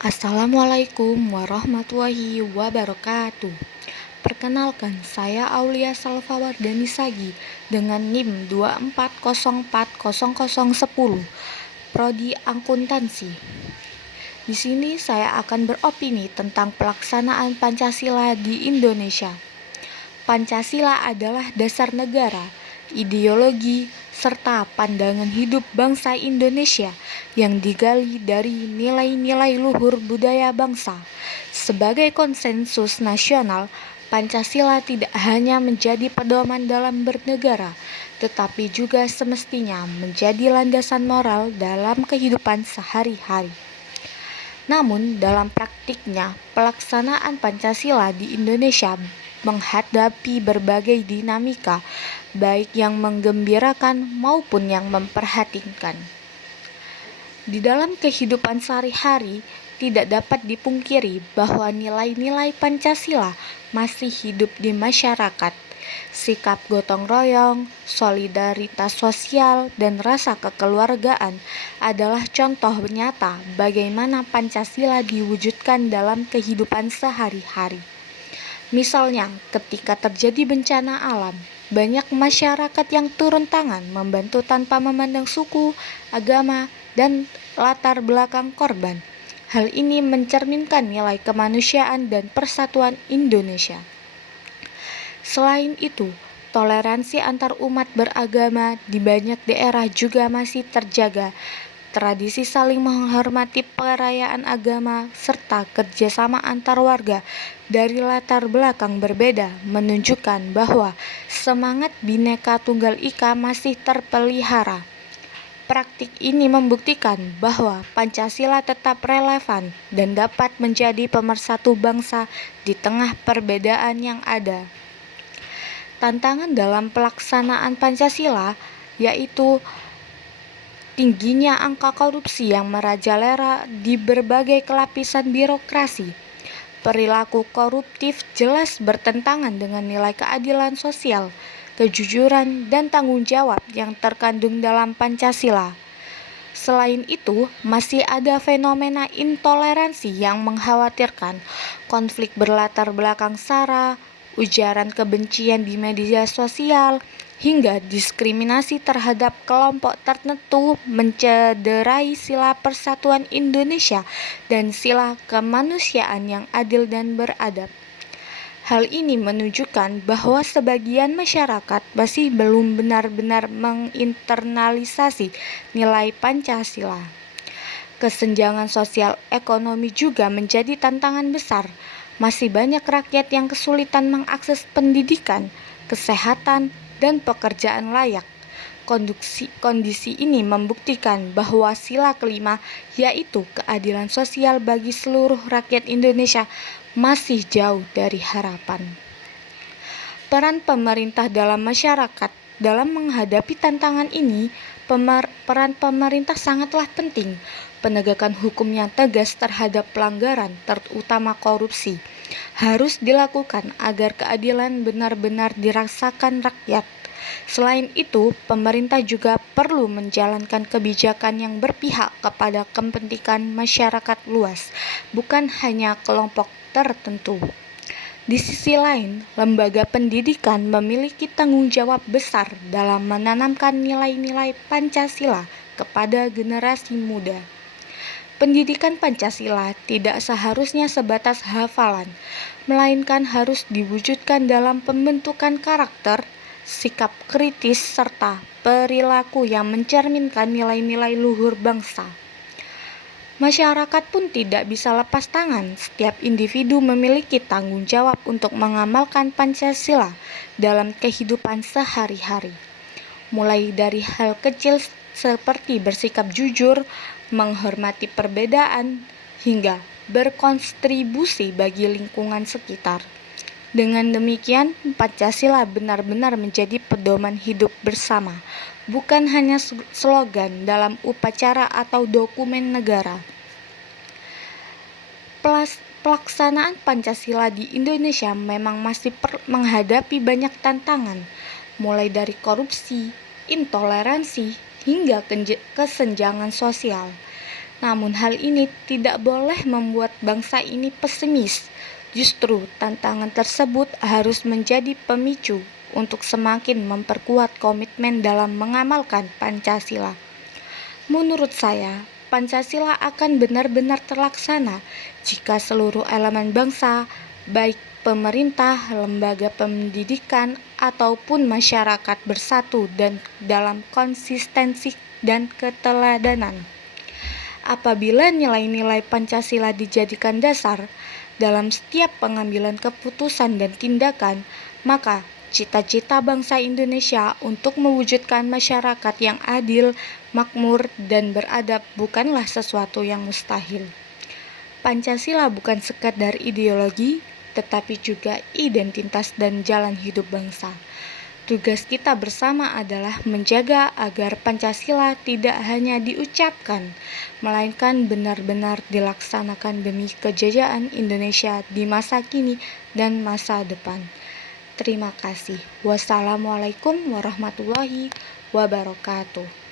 Assalamualaikum warahmatullahi wabarakatuh. Perkenalkan, saya Aulia Salvawardani Sagi dengan NIM 2404010, Prodi Akuntansi. Di sini saya akan beropini tentang pelaksanaan Pancasila di Indonesia. Pancasila adalah dasar negara, ideologi, serta pandangan hidup bangsa Indonesia yang digali dari nilai-nilai luhur budaya bangsa. Sebagai konsensus nasional, Pancasila tidak hanya menjadi pedoman dalam bernegara, tetapi juga semestinya menjadi landasan moral dalam kehidupan sehari-hari. Namun, dalam praktiknya, pelaksanaan Pancasila di Indonesia menghadapi berbagai dinamika, baik yang menggembirakan maupun yang memprihatinkan. Di dalam kehidupan sehari-hari, tidak dapat dipungkiri bahwa nilai-nilai Pancasila masih hidup di masyarakat. Sikap gotong royong, solidaritas sosial, dan rasa kekeluargaan adalah contoh nyata bagaimana Pancasila diwujudkan dalam kehidupan sehari-hari. Misalnya, ketika terjadi bencana alam, banyak masyarakat yang turun tangan membantu tanpa memandang suku, agama, dan latar belakang korban. Hal ini mencerminkan nilai kemanusiaan dan persatuan Indonesia. Selain itu, toleransi antar umat beragama di banyak daerah juga masih terjaga. Tradisi saling menghormati perayaan agama serta kerjasama antar warga dari latar belakang berbeda menunjukkan bahwa semangat Bhinneka Tunggal Ika masih terpelihara. Praktik ini membuktikan bahwa Pancasila tetap relevan dan dapat menjadi pemersatu bangsa di tengah perbedaan yang ada. Tantangan dalam pelaksanaan Pancasila yaitu tingginya angka korupsi yang merajalela di berbagai kelapisan birokrasi. Perilaku koruptif jelas bertentangan dengan nilai keadilan sosial, kejujuran, dan tanggung jawab yang terkandung dalam Pancasila. Selain itu, masih ada fenomena intoleransi yang mengkhawatirkan, konflik berlatar belakang SARA, ujaran kebencian di media sosial, hingga diskriminasi terhadap kelompok tertentu mencederai sila persatuan Indonesia dan sila kemanusiaan yang adil dan beradab. Hal ini menunjukkan bahwa sebagian masyarakat masih belum benar-benar menginternalisasi nilai Pancasila. Kesenjangan sosial ekonomi juga menjadi tantangan besar. Masih banyak rakyat yang kesulitan mengakses pendidikan, kesehatan, dan pekerjaan layak. Kondisi ini membuktikan bahwa sila kelima, yaitu keadilan sosial bagi seluruh rakyat Indonesia, masih jauh dari harapan. Peran pemerintah dalam masyarakat dalam menghadapi tantangan ini, peran pemerintah sangatlah penting. Penegakan hukum yang tegas terhadap pelanggaran, terutama korupsi, harus dilakukan agar keadilan benar-benar dirasakan rakyat. Selain itu, pemerintah juga perlu menjalankan kebijakan yang berpihak kepada kepentingan masyarakat luas, bukan hanya kelompok tertentu. Di sisi lain, lembaga pendidikan memiliki tanggung jawab besar dalam menanamkan nilai-nilai Pancasila kepada generasi muda. Pendidikan Pancasila tidak seharusnya sebatas hafalan, melainkan harus diwujudkan dalam pembentukan karakter, sikap kritis, serta perilaku yang mencerminkan nilai-nilai luhur bangsa. Masyarakat pun tidak bisa lepas tangan. Setiap individu memiliki tanggung jawab untuk mengamalkan Pancasila dalam kehidupan sehari-hari. Mulai dari hal kecil seperti bersikap jujur, menghormati perbedaan, hingga berkontribusi bagi lingkungan sekitar. Dengan demikian, Pancasila benar-benar menjadi pedoman hidup bersama, bukan hanya slogan dalam upacara atau dokumen negara. Pelaksanaan Pancasila di Indonesia memang masih menghadapi banyak tantangan, mulai dari korupsi, intoleransi, hingga kesenjangan sosial. Namun hal ini tidak boleh membuat bangsa ini pesimis. Justru tantangan tersebut harus menjadi pemicu untuk semakin memperkuat komitmen dalam mengamalkan Pancasila. Menurut saya, Pancasila akan benar-benar terlaksana jika seluruh elemen bangsa, baik pemerintah, lembaga pendidikan, ataupun masyarakat bersatu dan dalam konsistensi dan keteladanan. Apabila nilai-nilai Pancasila dijadikan dasar dalam setiap pengambilan keputusan dan tindakan, maka cita-cita bangsa Indonesia untuk mewujudkan masyarakat yang adil, makmur, dan beradab bukanlah sesuatu yang mustahil. Pancasila bukan sekadar ideologi, tetapi juga identitas dan jalan hidup bangsa. Tugas kita bersama adalah menjaga agar Pancasila tidak hanya diucapkan, melainkan benar-benar dilaksanakan demi kejayaan Indonesia di masa kini dan masa depan. Terima kasih. Wassalamualaikum warahmatullahi wabarakatuh.